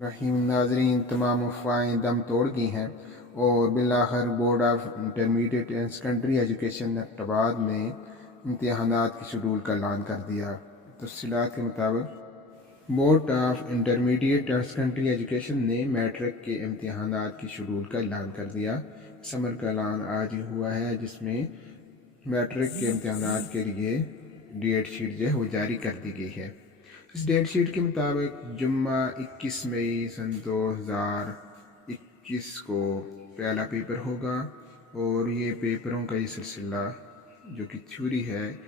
रहीम नाजरीन, तमाम अफवाहें दम तोड़ गई हैं और बिलाखिर board of intermediate and secondary education नेक्टाबाद ने इम्तहानात के शेड्यूल का ऐलान कर दिया। तफसीलात के मुताबिक board of intermediate and secondary education ने मैट्रिक के इम्तहानात के शेड्यूल का ऐलान कर दिया। समर का ऐलान आज ही हुआ है, जिसमें मैट्रिक के इम्तहानात के लिए डेट शीट जो है वो जारी कर दी गई है। इस डेट शीट के मुताबिक जुम्मा 21 मई सन 2021 को पहला पेपर होगा और ये पेपरों का ये सिलसिला जो कि थ्योरी है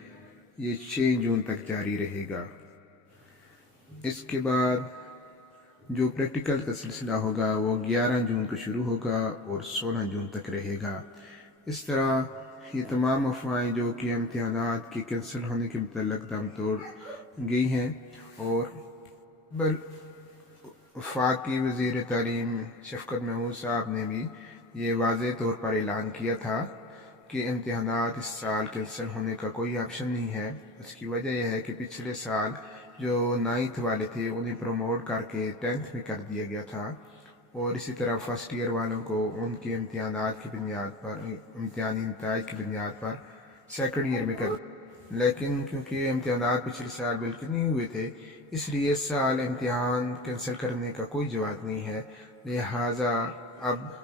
ये 6 जून तक जारी रहेगा। इसके बाद जो प्रैक्टिकल का सिलसिला होगा वो 11 जून को शुरू होगा और 16 जून तक रहेगा। इस तरह ये तमाम अफवाहें जो कि इम्तहानात के कैंसिल होने के मतलब दम तोड़ गई हैं और वफाकी वज़ीर तालीम शफ़क़त महमूद साहब ने भी ये वाज़ेह तौर पर ऐलान किया था कि इम्तहानात इस साल कैंसिल होने का कोई ऑप्शन नहीं है। इसकी वजह यह है कि पिछले साल जो 9th वाले थे उन्हें प्रमोट करके 10th में कर दिया गया था और इसी तरह फर्स्ट ईयर वालों को उनके इम्तहानात की बुनियाद पर इम्तहानी नताइज की बुनियाद पर सेकंड ईयर में कर, लेकिन क्योंकि इम्तहानात पिछले साल बिल्कुल नहीं हुए थे इसलिए इस साल इम्तिहान कैंसिल करने का कोई जवाब नहीं है। लिहाजा अब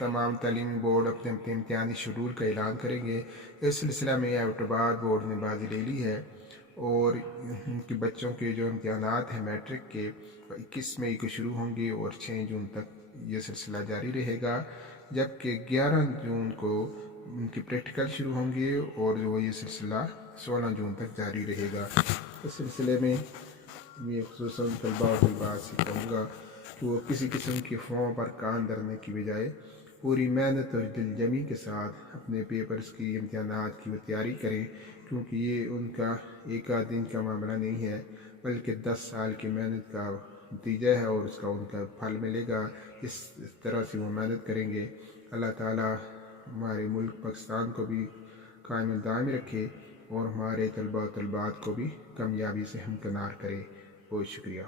तमाम तालीमी बोर्ड अपने अपने इम्तहानी शेड्यूल का ऐलान करेंगे। इस सिलसिला में एबटाबाद बोर्ड ने बाजी ले ली है और उनके बच्चों के जो इम्तहानात हैं मैट्रिक के 21 मई को शुरू होंगे और 6 जून तक ये सिलसिला जारी रहेगा, जबकि 11 जून को उनके प्रैक्टिकल शुरू होंगे और जो ये सिलसिला 16 जून तक जारी रहेगा। इस सिलसिले में मैं खुसूसन तलबा और तलबात से कहूँगा कि वो किसी किस्म के फॉर्म पर कान धरने की बजाय पूरी मेहनत और दिलजमी के साथ अपने पेपर्स की इम्तहानात की वो तैयारी करें, क्योंकि ये उनका एक आध दिन का मामला नहीं है बल्कि 10 साल की मेहनत का नतीजा है और उसका उनका फल मिलेगा। इस तरह से वो मेहनत करेंगे। अल्लाह ताला हमारे मुल्क पाकिस्तान को भी कायम दायम रखे और हमारे तलबा तलबात को भी कामयाबी से हमकिनार करे। बहुत शुक्रिया।